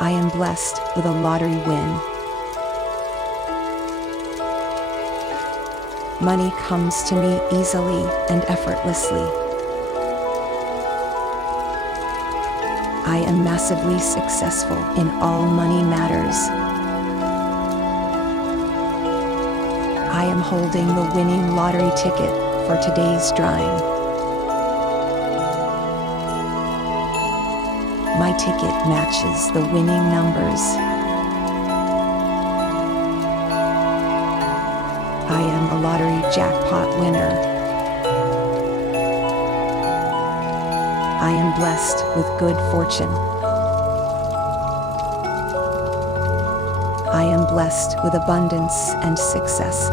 I am blessed with a lottery win. Money comes to me easily and effortlessly. I am massively successful in all money matters. I am holding the winning lottery ticket for today's drawing. My ticket matches the winning numbers. I am a lottery jackpot winner. I am blessed with good fortune. I am blessed with abundance and success.